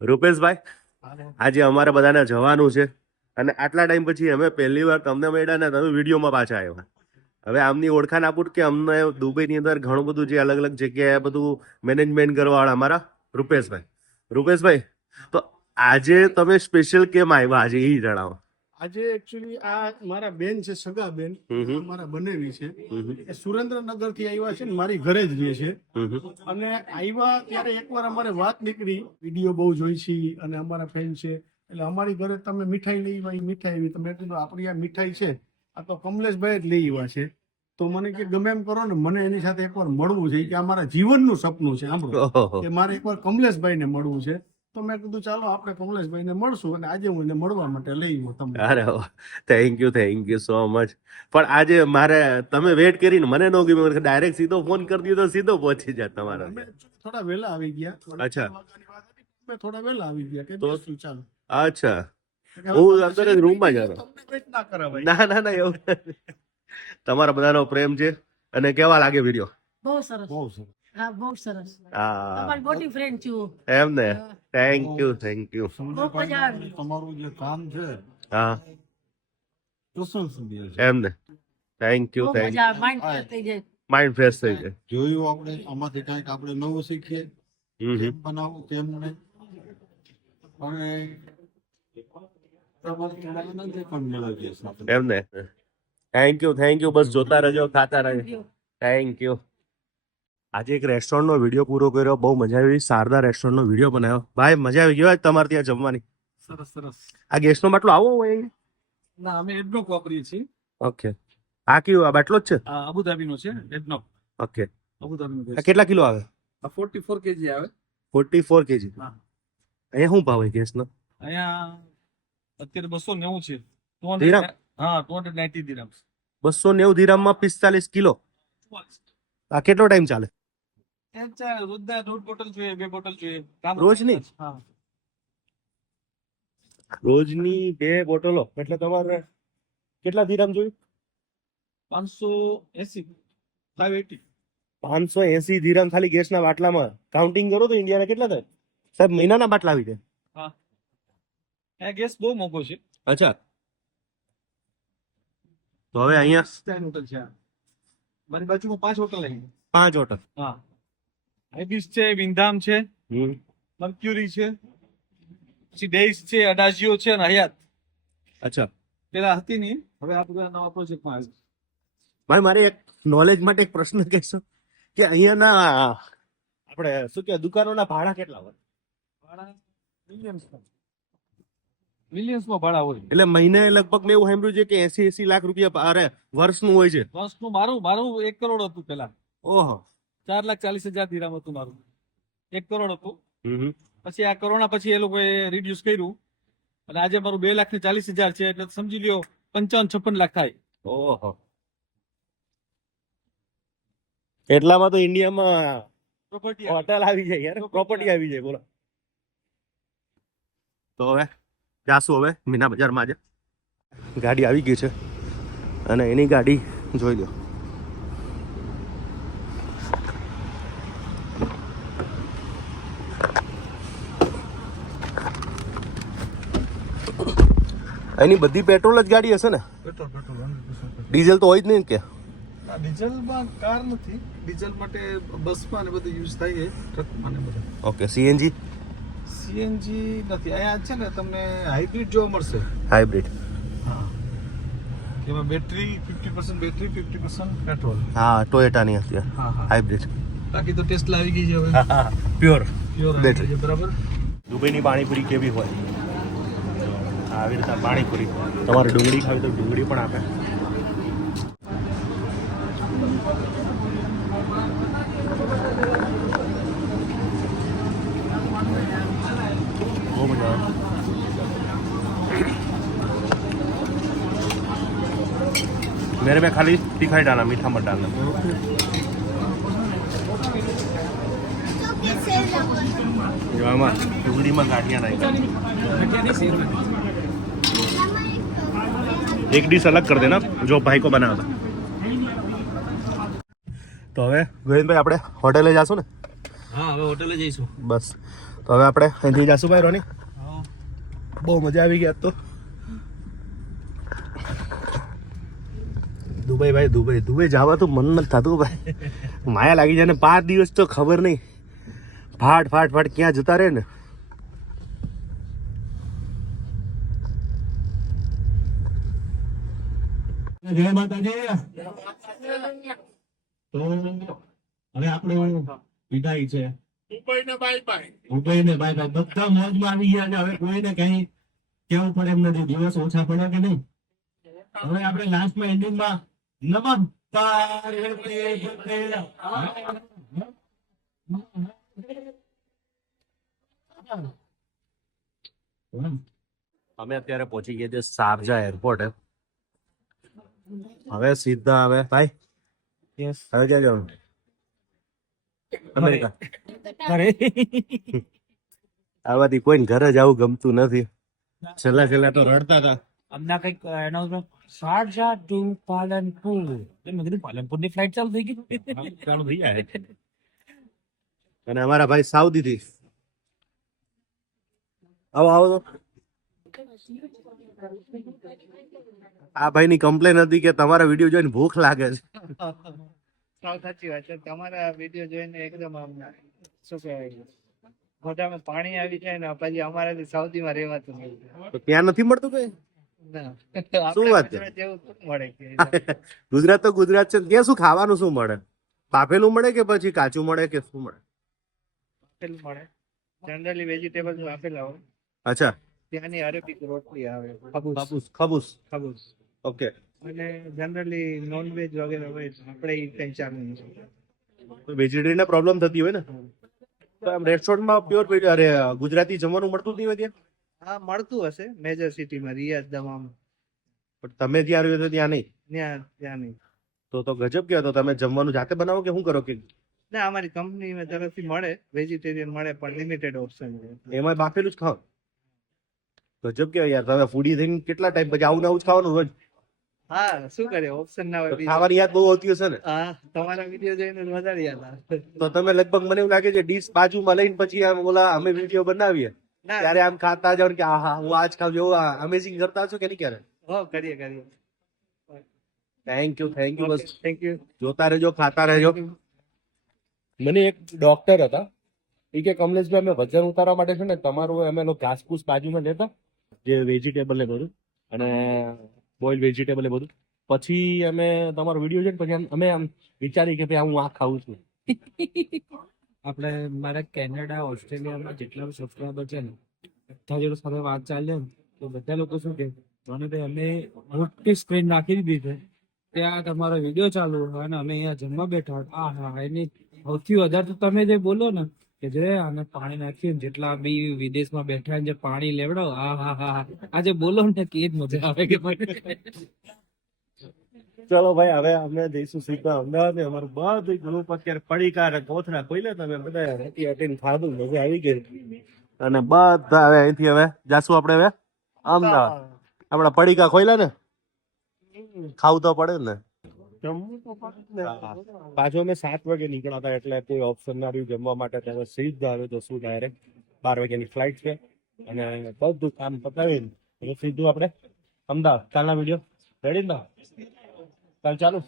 રૂપેશભાઈ આજે અમારે બધાને જવાનું છે અને આટલા ટાઈમ પછી અમે પહેલી વાર તમને મળ્યા ને તમે વિડીયોમાં પાછા આવ્યા. હવે આમની ઓળખાણ આપું કે અમને દુબઈની અંદર ઘણું બધું જે અલગ અલગ જગ્યાએ બધું મેનેજમેન્ટ કરવાવાળા અમારા રૂપેશભાઈ. રૂપેશભાઈ તો આજે તમે સ્પેશિયલ કેમ આવ્યા આજે એ જણાવો. આજે એકચ્યુઅલી આ મારા બેન છે સગા બેન. મારા બનેવી છે. એ સુરેન્દ્રનગરથી આવ્યા છે ને મારી ઘરે જ રહે છે. અને આવ્યા ત્યારે એકવાર અમારે વાત નીકળી. વીડિયો બહુ જોઈ છે અને અમારા ફ્રેન્ડ છે. એટલે અમારી ઘરે તમે મીઠાઈ લઈ આવી મીઠાઈ આવી. તમે કીધું આપણી આ મીઠાઈ છે આ તો કમલેશભાઈ જ લઈ આવ્યા છે. તો મને કે ગમે એમ કરો ને મને એની સાથે એકવાર મળવું છે. કે આ મારા જીવનનું સપનું છે સાંભળો. કે મારે એકવાર કમલેશભાઈને મળવું છે. તો મેં કીધું ચાલો આપણે કમલેશભાઈને મળશું અને આજે હું એને મળવા માટે લઈ આવ્યો તમને. અરે thank you thank you so much પણ આજે મારે તમે વેટ કરીને મને નો ગમ્યું ડાયરેક્ટ સીધો ફોન કરી દીધો સીધો પહોંચી જાય તમારા થોડા વહેલા આવી ગયા અચ્છા. થોડા વહેલા આવી ગયા કે તો- બેસું ચાલો. અચ્છા. હું અંદર જ રૂમમાં જ હતો. ના ના ના ના એવું તમારા બધાનો પ્રેમ છે અને કેવા લાગે વીડિયો બહુ સરસ. બહુ સરસ. હા બહુ સરસ. હા. તમારી મોટી ફ્રેન્ડ છું એમ ને? થેન્ક યુ થેન્ક યુ બહુ તમારું જે કામ છે હા. પ્રશંસનીય છે એમ ને. Thank you thank you mind fresh થઈ જાય. માઇન્ડ ફ્રેશ થઈ જાય. જોયું આપણે આમાંથી કંઈક આપણે નવું શીખીએ. કેમ બનાવવું કેમ નહીં. અને તમારી આનંદ પણ મેળવીએ છીએ આપણે. એમ ને. થેન્ક યુ થેન્ક યુ બસ જોતા રહેજો ખાતા રહેજો. થેન્ક યુ આજે એક રેસ્ટોરન્ટનો વીડિયો પૂરો કર્યો. બહુ મજા આવી. શારદા રેસ્ટોરન્ટનો વીડિયો બનાવ્યો. ભાઈ મજા આવી ગયો તમારે ત્યાં જમવાની? સરસ સરસ. આ ગેસનો બાટલો આવો હોય ના અમે એડનોક વાપરીએ છીએ. ઓકે આ કયું આ બાટલો જ છે? આ અબુધાબીનો છે એડનોક ઓકે અબુધાબીનો કેટલા કિલો આવે? આ ફોર્ટી ફોર કેજી આવે. ફોર્ટી ફોર કેજી હા. અહીંયા શું ભાવ હોય ગેસનો અહીંયા અત્યારે બસો નેવું છે. દિરામ? 200 હા ટુ હંડ્રેડ નાઇન્ટી દિરામ બસો નેવું ધીરામમાં પિસ્તાલીસ કિલો. આ કેટલો ટાઈમ ચાલે? રોજના દોઢ બોટલ જોઈએ બે બોટલ જોઈએ. રોજની? હા. રોજની બે બોટલો? એટલે તમારે કેટલા ધીરામ જોયું પાંચસો એસી ફાઈવ એટી પાંચસો એસી ધીરામ ખાલી ગેસના બાટલામાં. કાઉન્ટિંગ કરો તો ઇન્ડિયાના કેટલા થાય? સાહેબ મહિનાના બાટલા આવી જાય. એ ગેસ બહુ મોંઘો છે. અચ્છા. તો હવે અહીંયા હોટલ છે. મારી બાજુમાં પાંચ હોટલ આવી પાંચ હોટલ હા. આઈબીસ છે વિંધામ છે મર્ક્યુરી છે પછી ડેઇસ છે અડાજીઓ છે અને હયાત. અચ્છા. પેલા હતી નહીં. હવે આ બધા નવા પ્રોજેક્ટમાં આવે ભાઈ મારે એક નોલેજ માટે એક પ્રશ્ન કહેશો કે અહીંયાના આપણે શું કે દુકાનોના ભાડા કેટલા હોય? ભાડા મિલિયન્સમાં મિલિયન્સમાં ભાડા હોય. એટલે મહિને લગભગ મેં એવું સાંભળ્યું છે કે એસી એસી લાખ રૂપિયા અરે વર્ષનું હોય છે. વર્ષનું મારું મારું એક કરોડ હતું પેલા ઓહો. ચાર લાખ ચાલીસ હજાર દિરામ હતું મારું. એક કરોડ હતું. પછી આ કોરોના પછી એ લોકોએ રિડ્યુસ કર્યું. અને આજે મારું બે લાખ ને ચાલીસ હજાર છે એટલે સમજી લ્યો પંચાવન છપ્પન લાખ થાય. ઓહો. એટલામાં તો ઇન્ડિયામાં પ્રોપર્ટી હોટેલ આવી જાય યાર. પ્રોપર્ટી આવી જાય બોલો. તો હવે જાશું હવે? મીના બજારમાં આજે? ગાડી આવી ગઈ છે. અને એની ગાડી જોઈ લો એની બધી પેટ્રોલ જ ગાડી હશે ને? પેટ્રોલ પેટ્રોલ ડીઝલ તો હોય જ નહીં કે? ડીઝલમાં કાર નથી. ડીઝલ માટે બસમાં ને બધું યુઝ થાય છે ટ્રકમાં ને બધું. ઓકે સીએનજી સીએનજી નથી. અહીંયા છે ને તમને હાઇબ્રિડ જોવા મળશે. હાઇબ્રિડ હા. એમાં battery fifty percent battery fifty percent petrol હા ટોયેટાની હતી હાઇબ્રિડ બાકી તો ટેસ્ટ લાવી ગઈ છે હવે. પ્યોર પ્યોર બેટરી બરાબર? દુબઈની પાણીપુરી કેવી હોય? આવી રીતે પાણીપુરી તમારે ડુંગળી ખાવી તો ડુંગળી પણ આપે બહુ મજા આવે मेरे में खाली तीखा ही डालना मीठा मत डालना જો આમાં ડુંગળીમાં ગાંઠિયા એક ડીશ અલગ કરી દેના જો ભાઈ કો બનાવ તો હવે ગોવિંદભાઈ આપણે હોટેલે જઈશું ને હા હવે હોટેલે જઈશું બસ તો હવે આપણે અહીંથી જઈશું ભાઈ રોની? બહુ મજા આવી ગયા તો. દુબઈ ભાઈ દુબઈ દુબઈ જવા તો મન નથી થતું ભાઈ. માયા લાગી જાય ને પાંચ દિવસ તો ખબર નહીં. ફાટ ફાટ ફાટ ક્યાં જતા રહે ને? જય માતાજી. તો હવે આપણે વિદાય છે. બાય બાય બધા મોજમાં આવી ગયા છે. હવે કોઈને કઈ કેવું પડે એમ નથી દિવસ ઓછા પડે કે નહીં? હવે આપણે લાસ્ટમાં એન્ડિંગમાં નમસ્કાર. અમે અત્યારે પહોંચી ગયા છે શારજા એરપોર્ટ હવે સીધા હવે ભાઈ યસ હવે ક્યાં જવાનું અમેરિકા અરે આવાથી કોઈને ઘરે જવું ગમતું નથી છેલ્લા છેલ્લા તો રડતા હતા હમણાં કંઈક એનાઉન્સમેન્ટ શારજા ટુ પાલનપુર એટલે મેં કીધું પાલનપુરની ફ્લાઇટ ચાલુ થઈ ગઈ ચાલુ થઈ જાય અને અમારા ભાઈ સાઉદી થી આવો આવો તો આ ભાઈ ની કમ્પ્લેન હતી કે તમારા વીડિયો જોઈને ભૂખ લાગે છે. સાચી વાત છે. તમારા વીડિયો જોઈને એકદમ આમ શું કહેવાય મોઢામાં પાણી આવી જાય ને પછી અમારાથી સાઉદીમાં રહેવાતું નથી ત્યાં નથી મળતું કઈ? શું વાત છે? ગુજરાત તો ગુજરાત છે ત્યાં શું ખાવાનું શું મળે? બાફેલું મળે કે પછી કાચું મળે કે શું મળે? મળે. જનરલી વેજીટેબલ બાફેલા હોય. અચ્છા. ત્યાંની અરેબિક રોટલી આવે. ખબૂસ. ખબૂસ. ખબૂસ. ખબૂસ. ઓકે. અને જનરલી નોન વેજ વગેરે હોય આપણે એ કઈ ચાલુ નથી વેજીટેરિયન પ્રોબ્લેમ થતી હોય ને? તો આમ રેસ્ટોરન્ટમાં પ્યોર અરે ગુજરાતી જમવાનું મળતું નહીં હોય ત્યાં? હા મળતું હશે. મેજર સિટીમાં રિયાદ દમામ. પણ તમે જ્યાં રહ્યો છો ત્યાં નહીં? ત્યાં ત્યાં નહીં. તો તો ગજબ કહેવાય. તો તમે જમવાનું જાતે બનાવો કે શું કરો કે? ના અમારી કંપની તરફથી મળે. વેજીટેરિયન મળે પણ લિમિટેડ ઓપ્શન છે. એમાં બાફેલું જ ખાઓ ગજબ કેવાય યાર તમે ફૂડી થઈને કેટલા ટાઈમ પછી આવું ને આવું જ ખાવાનું રોજ હા શું કરે? ઓપ્શન ના હોય ખાવાની યાદ બહુ આવતી હશે ને? હા તમારા વીડિયો જોઈને વધારે યાદ આવે. તો તમે લગભગ મને એવું લાગે છે ડીશ બાજુમાં લઈને પછી આમ ઓલા અમે વીડિયો બનાવીએ. ત્યારે આમ ખાતા જાવ કે આહા હું આજ ખાવ જેવો અમેઝિંગ કરતા છો કે નહીં ક્યારે? હો કરીએ કરીએ. થેન્ક યુ થેન્ક યુ બસ. થેન્ક યુ જોતા રહેજો ખાતા રહેજો. મને એક ડોક્ટર હતા. એ કે કમલેશભાઈ અમે વજન ઉતારવા માટે છે ને તમારું અમે લોકો ઘાસપૂસ બાજુમાં લેતા. જે વેજીટેબલ ને બધું અને બોઇલ વેજીટેબલ એ બધું. પછી અમે તમારો વીડિયો છે ને પછી અમે આમ વિચારી કે ભાઈ હું આ ખાઉં છું. આપણે મારા કેનેડા ઓસ્ટ્રેલિયામાં જેટલા સબસ્ક્રાઈબર છે ને, બધા જોડે સાથે વાત ચાલે તો બધા લોકો શું કે ભાઈ અમે મોટી સ્ક્રીન નાખી દીધી છે. ત્યાં તમારો વીડિયો ચાલુ હોય અને અમે અહીંયા જમવા બેઠા. આ હા એની સૌથી વધારે તો તમે જે બોલો ને કે જે આને પાણી નાખીએ જેટલા બી વિદેશમાં બેઠા જે પાણી લેવડાવ હા હા હા આજે બોલો ને કે જ મજા આવે કે ચલો ભાઈ, હવે અમે જઈશું સીધા અમદાવાદ. ને અમારું બધું ગ્રુપ અત્યારે પડીકા ને કોથરા ખોલે તમે બધા. હટી હટીને ખાધું, મજા આવી ગઈ. અને બધા હવે અહીંથી હવે જાશું આપણે હવે અમદાવાદ. આપણા પડીકા ખોલ્યા ને? ખાવું તો પડે ને. પાછો અમે સાત વાગે નીકળ્યા હતા એટલે કોઈ ઓપ્શન ના રહ્યું જમવા માટે. ત્યારે સીધા હવે તો શું ડાયરેક્ટ બાર વાગ્યાની ફ્લાઇટ છે. અને બધું કામ પતાવીને એટલે સીધું આપણે અમદાવાદ. કાલના વીડિયો રેડી ને? કાલ ચાલુ?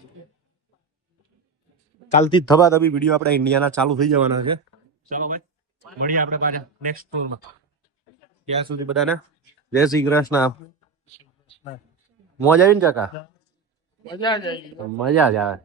કાલથી ધબા ધબી વીડિયો આપણે ઇન્ડિયાના ચાલુ થઈ જવાના છે. ચાલો ભાઈ મળીએ આપણે પાછા નેક્સ્ટ ટૂરમાં ત્યાં સુધી બધાને જય શ્રી કૃષ્ણ. મોજ આવી ને કાકા મજા જ આવી મજા જ આવે